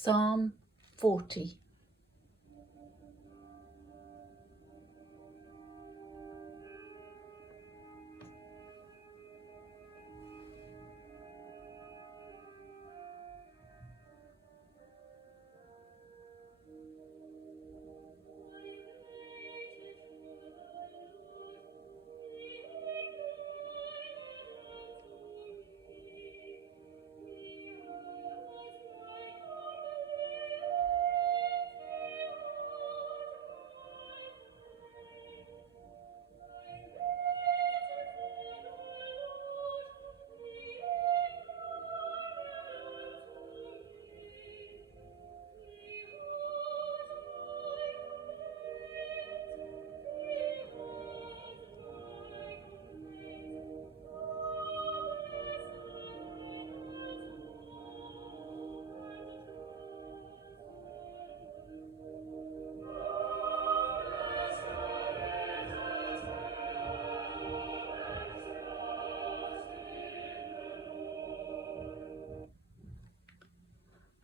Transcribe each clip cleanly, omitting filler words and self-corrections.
Psalm 40.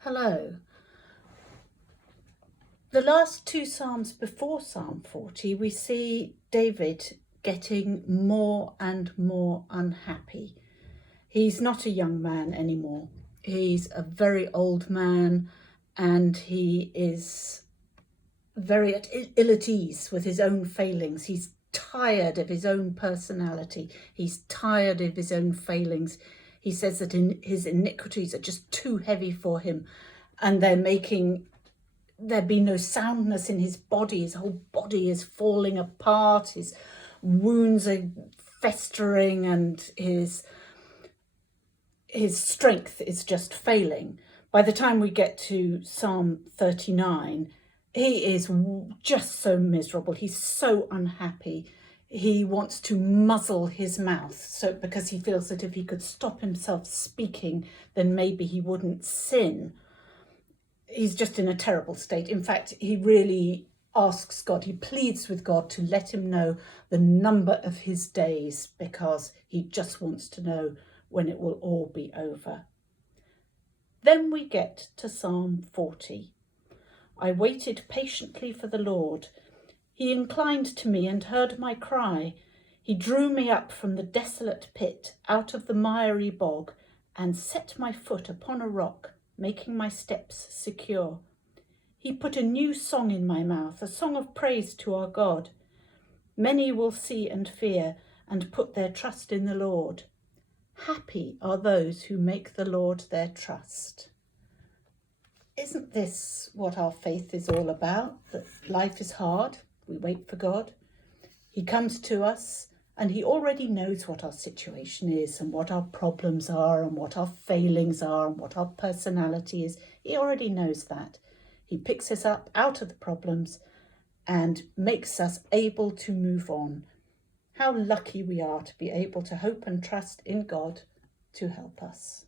Hello. The last two Psalms before Psalm 40, we see David getting more and more unhappy. He's not a young man anymore. He's a very old man, and he is very ill at ease with his own failings. He's tired of his own personality. He's tired of his own failings. He says that his iniquities are just too heavy for him, and there be no soundness in his body. His whole body is falling apart. His wounds are festering, and his strength is just failing. By the time we get to Psalm 39, he is just so miserable. He's so unhappy. He wants to muzzle his mouth, because he feels that if he could stop himself speaking, then maybe he wouldn't sin. He's just in a terrible state. In fact, he really asks God, he pleads with God to let him know the number of his days, because he just wants to know when it will all be over. Then we get to Psalm 40. I waited patiently for the Lord. He inclined to me and heard my cry. He drew me up from the desolate pit, out of the miry bog, and set my foot upon a rock, making my steps secure. He put a new song in my mouth, a song of praise to our God. Many will see and fear and put their trust in the Lord. Happy are those who make the Lord their trust. Isn't this what our faith is all about? That life is hard, we wait for God. He comes to us, and he already knows what our situation is and what our problems are and what our failings are and what our personality is. He already knows that. He picks us up out of the problems and makes us able to move on. How lucky we are to be able to hope and trust in God to help us.